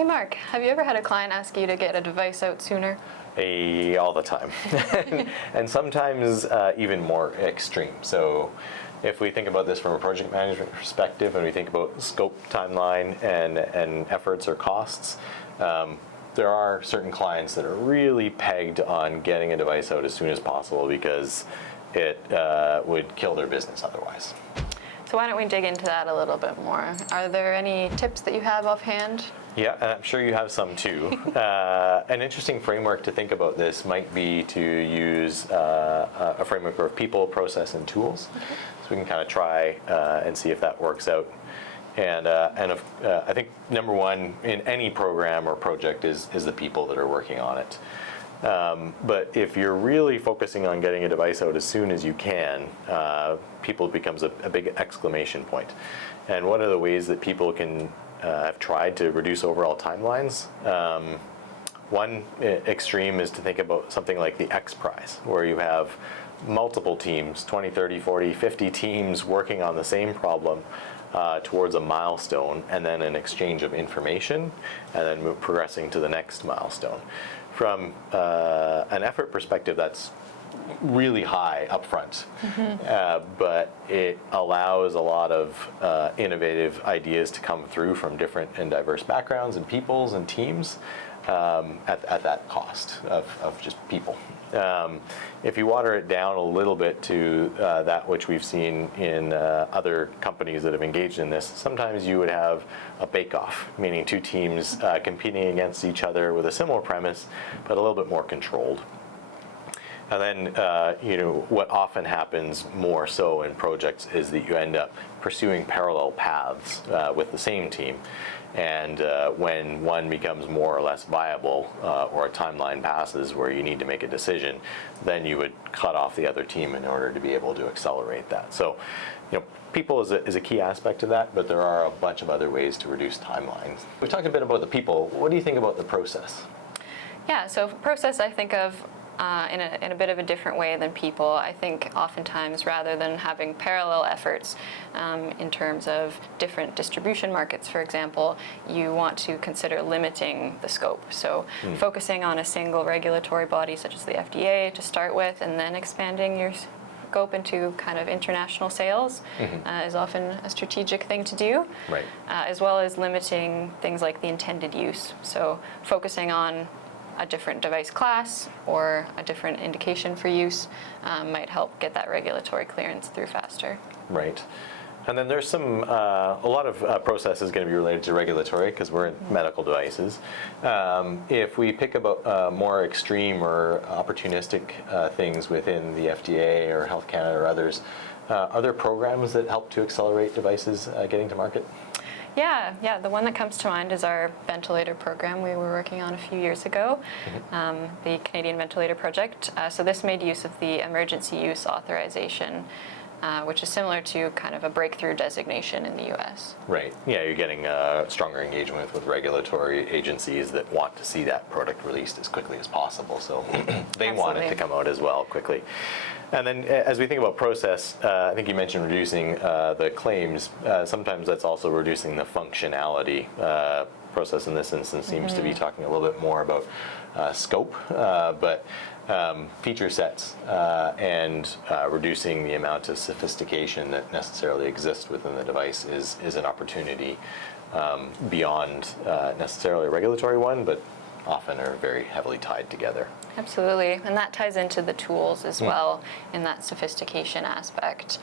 Hey Mark, have you ever had a client ask you to get a device out sooner? All the time. And sometimes even more extreme. So if we think about this from a project management perspective and we think about scope, timeline, and efforts or costs, there are certain clients that are really pegged on getting a device out as soon as possible because it would kill their business otherwise. So why don't we dig into that a little bit more? Are there any tips that you have offhand? Yeah, and I'm sure you have some too. An interesting framework to think about this might be to use a framework of people, process, and tools. Okay. So we can kind of try and see if that works out. And I think number one in any program or project is the people that are working on it. But if you're really focusing on getting a device out as soon as you can, people becomes a big exclamation point. And one of the ways that people can have tried to reduce overall timelines, one extreme is to think about something like the X Prize, where you have multiple teams, 20, 30, 40, 50 teams working on the same problem towards a milestone, and then an exchange of information, and then progressing to the next milestone. From an effort perspective, that's really high up front, but it allows a lot of innovative ideas to come through from different and diverse backgrounds and peoples and teams at that cost of just people. If you water it down a little bit to that which we've seen in other companies that have engaged in this, sometimes you would have a bake-off, meaning two teams competing against each other with a similar premise, but a little bit more controlled. And then, what often happens more so in projects is that you end up pursuing parallel paths with the same team. And when one becomes more or less viable, or a timeline passes where you need to make a decision, then you would cut off the other team in order to be able to accelerate that. So, people is a key aspect of that, but there are a bunch of other ways to reduce timelines. We've talked a bit about the people. What do you think about the process? Yeah, so process I think of in a bit of a different way than people. I think oftentimes rather than having parallel efforts in terms of different distribution markets, for example, you want to consider limiting the scope. So focusing on a single regulatory body such as the FDA to start with, and then expanding your scope into kind of international sales is often a strategic thing to do, right. As well as limiting things like the intended use. So focusing on a different device class or a different indication for use might help get that regulatory clearance through faster. Right. And then there's some, a lot of process is going to be related to regulatory because we're in medical devices. If we pick about more extreme or opportunistic things within the FDA or Health Canada or others, are there programs that help to accelerate devices getting to market? Yeah, the one that comes to mind is our ventilator program we were working on a few years ago, the Canadian Ventilator Project. So this made use of the emergency use authorization, which is similar to kind of a breakthrough designation in the US. Right, yeah, you're getting stronger engagement with regulatory agencies that want to see that product released as quickly as possible, so they want it to come out as well quickly. And then as we think about process, I think you mentioned reducing the claims. Sometimes that's also reducing the functionality. Process in this instance seems to be talking a little bit more about scope, but feature sets and reducing the amount of sophistication that necessarily exists within the device is an opportunity beyond necessarily a regulatory one, but often are very heavily tied together. Absolutely, and that ties into the tools as well in that sophistication aspect.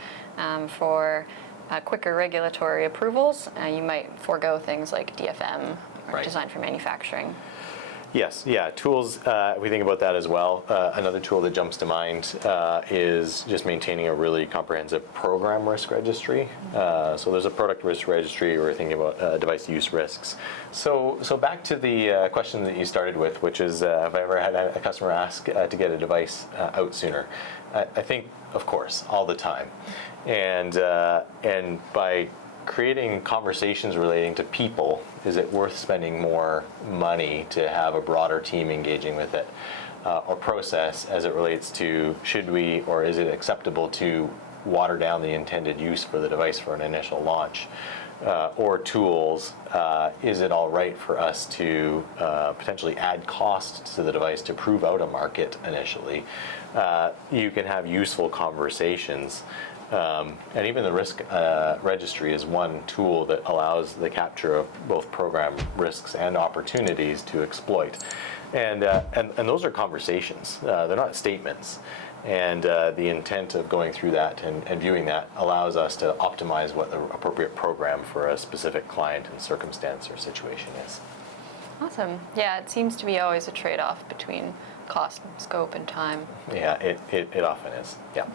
For quicker regulatory approvals, you might forego things like DFM, or design for manufacturing. Yes, yeah, tools, we think about that as well. Another tool that jumps to mind is just maintaining a really comprehensive program risk registry. So there's a product risk registry where we're thinking about device use risks. So back to the question that you started with, which is have I ever had a customer ask to get a device out sooner? I think, of course, all the time. And by creating conversations relating to people, is it worth spending more money to have a broader team engaging with it? Or process as it relates to should we or is it acceptable to water down the intended use for the device for an initial launch? or tools, is it all right for us to potentially add cost to the device to prove out a market initially? You can have useful conversations. And even the risk registry is one tool that allows the capture of both program risks and opportunities to exploit. And those are conversations. They're not statements. And the intent of going through that and viewing that allows us to optimize what the appropriate program for a specific client and circumstance or situation is. Awesome. Yeah, it seems to be always a trade-off between cost, scope, and time. Yeah, it often is. Yeah.